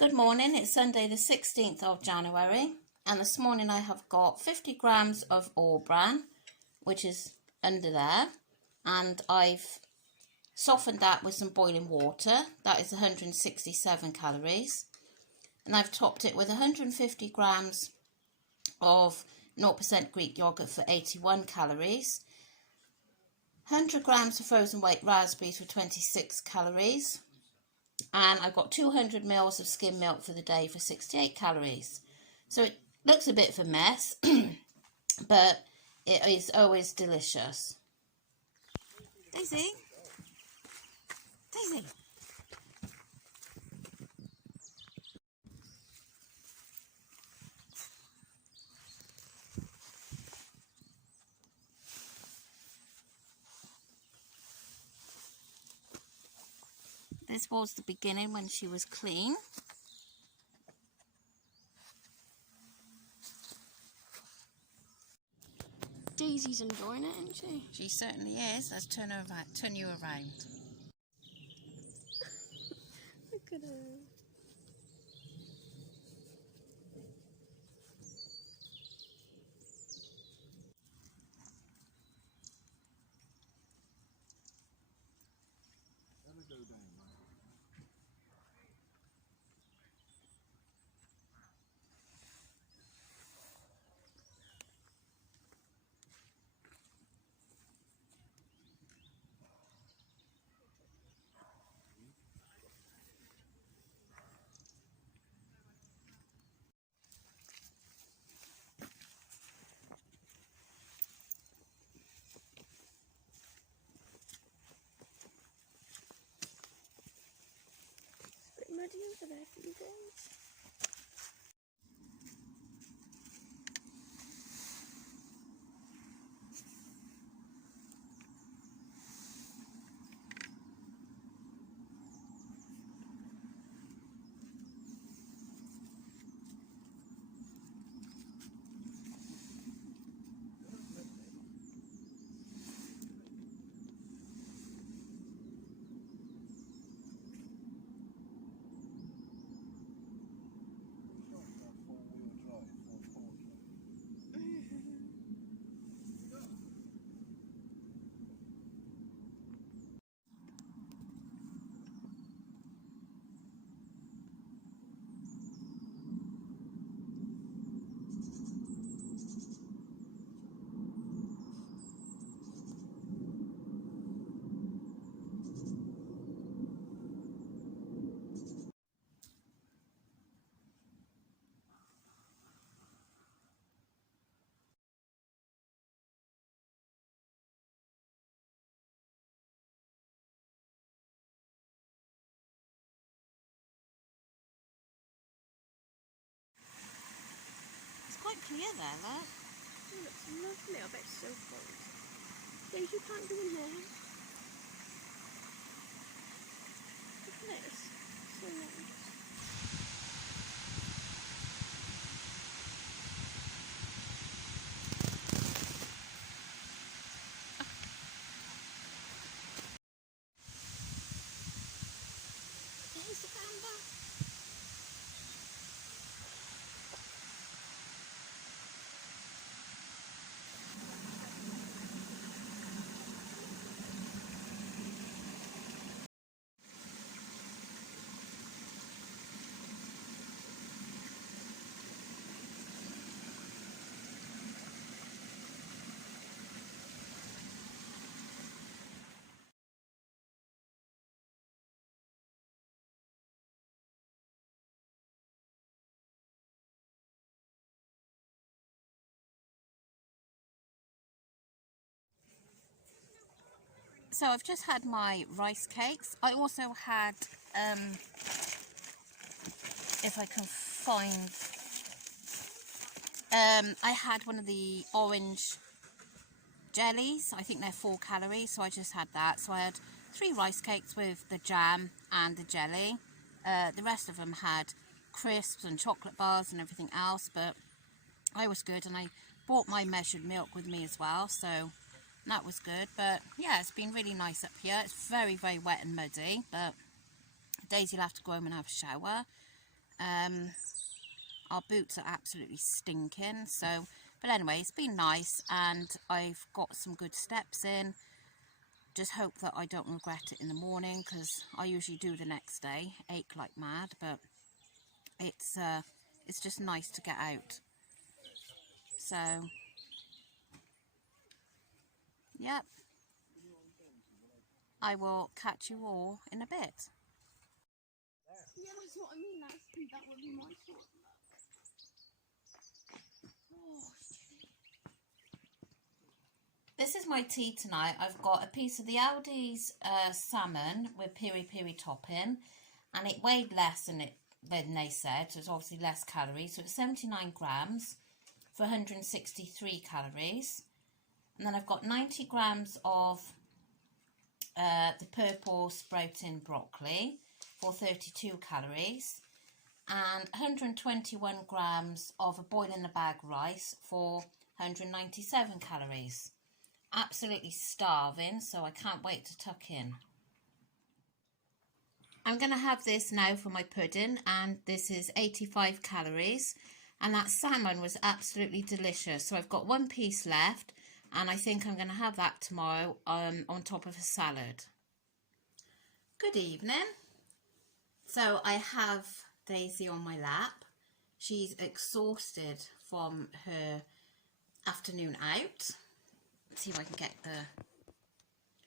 Good morning, it's Sunday the 16th of January and this morning I have got 50 grams of all bran, which is under there, and I've softened that with some boiling water. That is 167 calories, and I've topped it with 150 grams of 0% Greek yogurt for 81 calories, 100 grams of frozen white raspberries for 26 calories, and I've got 200 mils of skim milk for the day for 68 calories. So it looks a bit of a mess, but it is always delicious. Daisy? Daisy? This was the beginning when she was clean. Daisy's enjoying it, isn't she? She certainly is. Let's turn you around. Look at her. Pretty muddy over there for you guys. It's quite clear there, look. It looks lovely. I bet it's so cold. Daisy, you can't go in there. Look at this. So nice. There's the gamba. So I've just had my rice cakes. I also had, if I can find, I had one of the orange jellies. I think they're 4 calories, so I just had that. So I had 3 rice cakes with the jam and the jelly. The rest of them had crisps and chocolate bars and everything else, but I was good, and I brought my measured milk with me as well, so that was good. But yeah, it's been really nice up here. It's very, very wet and muddy, but Daisy will have to go home and have a shower. Our boots are absolutely stinking. So, but anyway, it's been nice and I've got some good steps in. Just hope that I don't regret it in the morning, because I usually do the next day, ache like mad. But it's just nice to get out. So, yep. I will catch you all in a bit. Yeah, that's what I mean. That would be my sort of luck. Oh, This is my tea tonight. I've got a piece of the Aldi's salmon with piri-piri topping, and it weighed less than they said, so it's obviously less calories. So it's 79 grams for 163 calories. And then I've got 90 grams of the purple sprouting broccoli for 32 calories, and 121 grams of a boil in the bag rice for 197 calories. Absolutely starving, so I can't wait to tuck in. I'm going to have this now for my pudding, and this is 85 calories, and that salmon was absolutely delicious. So I've got one piece left, and I think I'm going to have that tomorrow on top of a salad. Good evening. So I have Daisy on my lap. She's exhausted from her afternoon out. Let's see if I can get the...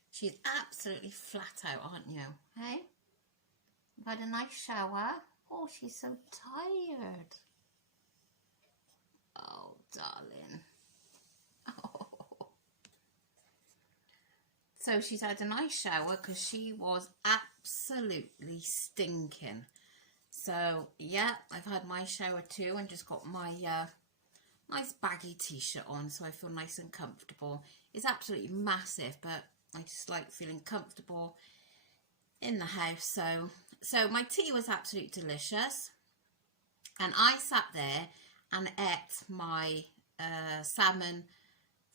She's absolutely flat out, aren't you? Hey? You've had a nice shower. Oh, she's so tired. Oh, darling. Oh. So she's had a nice shower because she was absolutely stinking. So, yeah, I've had my shower too and just got my nice baggy t-shirt on, so I feel nice and comfortable. It's absolutely massive, but I just like feeling comfortable in the house. So my tea was absolutely delicious, and I sat there and ate my salmon,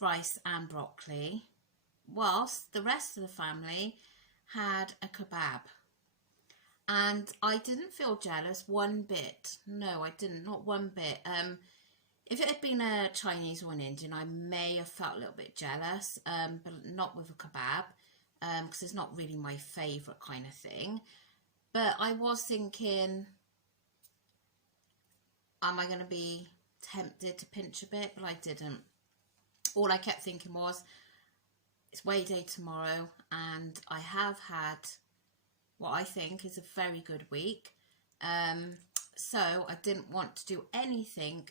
rice and broccoli, whilst the rest of the family had a kebab. And I didn't feel jealous one bit. No, I didn't, not one bit. If it had been a Chinese or an Indian, I may have felt a little bit jealous, but not with a kebab, because it's not really my favourite kind of thing. But I was thinking, am I going to be tempted to pinch a bit? But I didn't. All I kept thinking was, it's weigh day tomorrow, and I have had what I think is a very good week. So I didn't want to do anything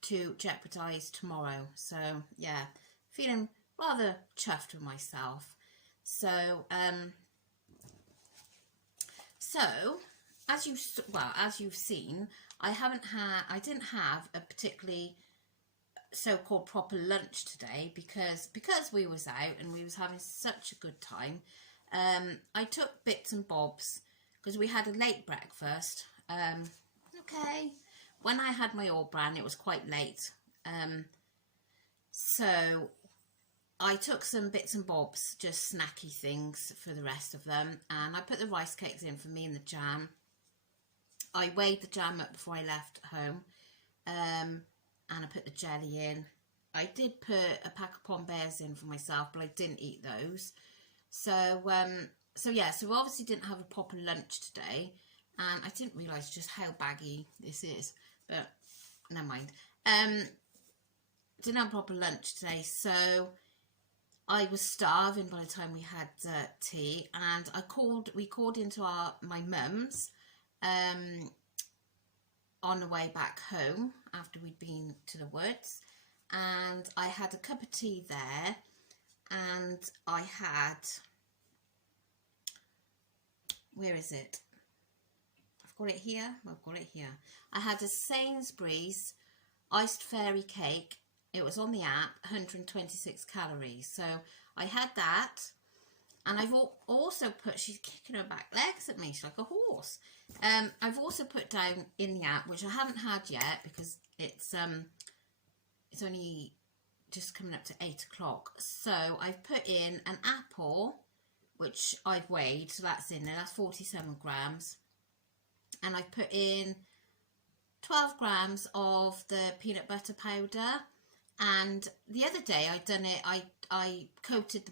to jeopardise tomorrow. So yeah, feeling rather chuffed with myself. So as you've seen, I didn't have a particularly so-called proper lunch today because we was out and we was having such a good time. I took bits and bobs because we had a late breakfast. Okay. When I had my all bran, it was quite late. So I took some bits and bobs, just snacky things for the rest of them. And I put the rice cakes in for me and the jam. I weighed the jam up before I left home. And I put the jelly in. I did put a pack of Pom Bears in for myself, but I didn't eat those. So yeah, so we obviously didn't have a proper lunch today. And I didn't realise just how baggy this is, but never mind. Didn't have a proper lunch today, so I was starving by the time we had tea, and we called into my mum's on the way back home after we'd been to the woods, and I had a cup of tea there, and I had, where is it? Got it here. I've got it here. I had a Sainsbury's iced fairy cake. It was on the app, 126 calories. So I had that, and I've also put, she's kicking her back legs at me, she's like a horse. I've also put down in the app, which I haven't had yet because it's only just coming up to 8 o'clock. So I've put in an apple, which I've weighed, so that's in there. That's 47 grams. And I've put in 12 grams of the peanut butter powder, and the other day I done it. I coated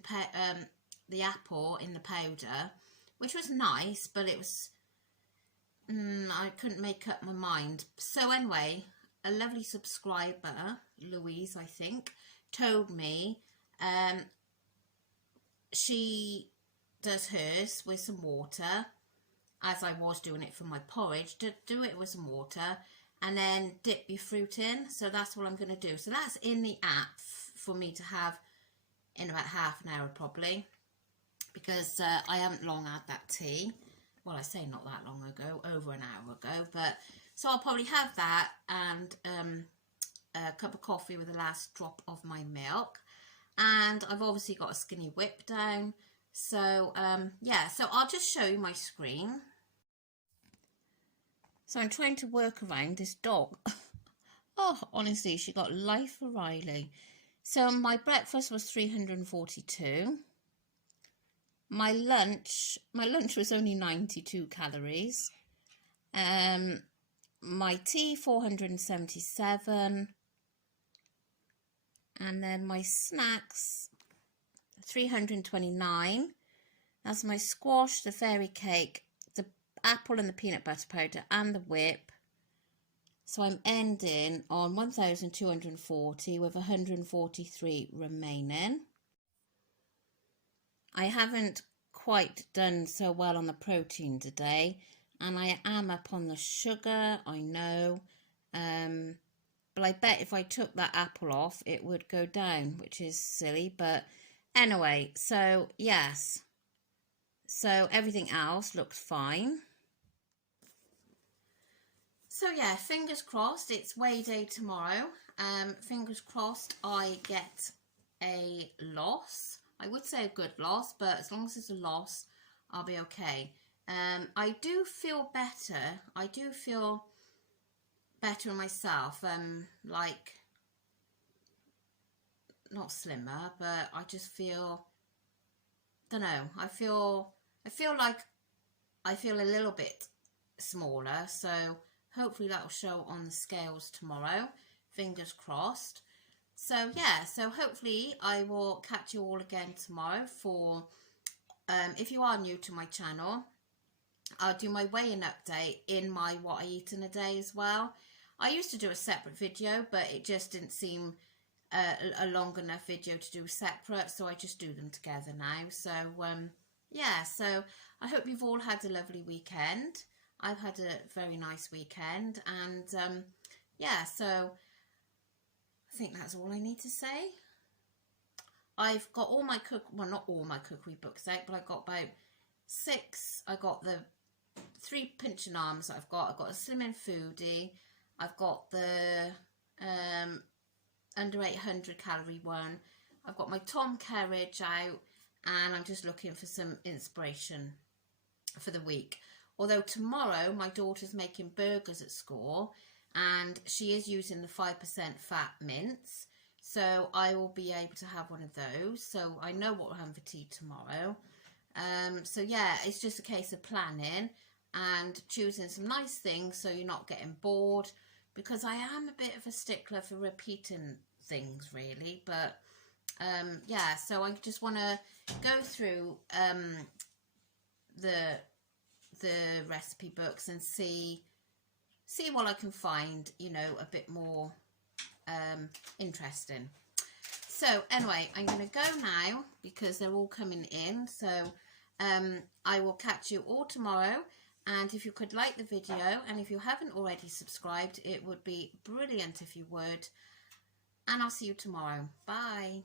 the apple in the powder, which was nice, but it was I couldn't make up my mind. So anyway, a lovely subscriber, Louise, I think, told me she does hers with some water, as I was doing it for my porridge. Do it with some water and then dip your fruit in. So that's what I'm going to do. So that's in the app for me to have in about half an hour probably, because I haven't long had that tea. Well, I say not that long ago, over an hour ago, but so I'll probably have that and a cup of coffee with the last drop of my milk. And I've obviously got a skinny whip down. So yeah, so I'll just show you my screen. So I'm trying to work around this dog. Oh, honestly, she got life for Riley. So my breakfast was 342. My lunch was only 92 calories. My tea 477. And then my snacks 329. That's my squash, the fairy cake, the apple and the peanut butter powder and the whip. So I'm ending on 1,240 with 143 remaining. I haven't quite done so well on the protein today, and I am up on the sugar, I know. But I bet if I took that apple off, it would go down, which is silly. But anyway, so yes. So everything else looks fine. So yeah, fingers crossed, it's weigh day tomorrow. Fingers crossed I get a loss. I would say a good loss, but as long as it's a loss, I'll be okay. I do feel better. I do feel better in myself. Like, not slimmer, but I just feel, don't know, I feel like I feel a little bit smaller, so hopefully that will show on the scales tomorrow. Fingers crossed. So yeah, so hopefully I will catch you all again tomorrow for, if you are new to my channel, I'll do my weigh-in update in my what I eat in a day as well. I used to do a separate video, but it just didn't seem a long enough video to do separate, so I just do them together now. So yeah, so I hope you've all had a lovely weekend. I've had a very nice weekend, and yeah, so I think that's all I need to say. I've got all my well, not all my cookery books out, but I've got about 6. I got the 3 pinching arms that I've got a Slim and Foodie, I've got the under 800 calorie one, I've got my Tom Kerridge out, and I'm just looking for some inspiration for the week. Although tomorrow my daughter's making burgers at school, and she is using the 5% fat mince, so I will be able to have one of those. So I know what we're having for tea tomorrow. So yeah, it's just a case of planning and choosing some nice things so you're not getting bored, because I am a bit of a stickler for repeating things really. But yeah, so I just want to go through the recipe books and see what I can find, you know, a bit more interesting. So anyway, I'm going to go now because they're all coming in. So I will catch you all tomorrow, and if you could like the video, and if you haven't already subscribed, it would be brilliant if you would, and I'll see you tomorrow. Bye.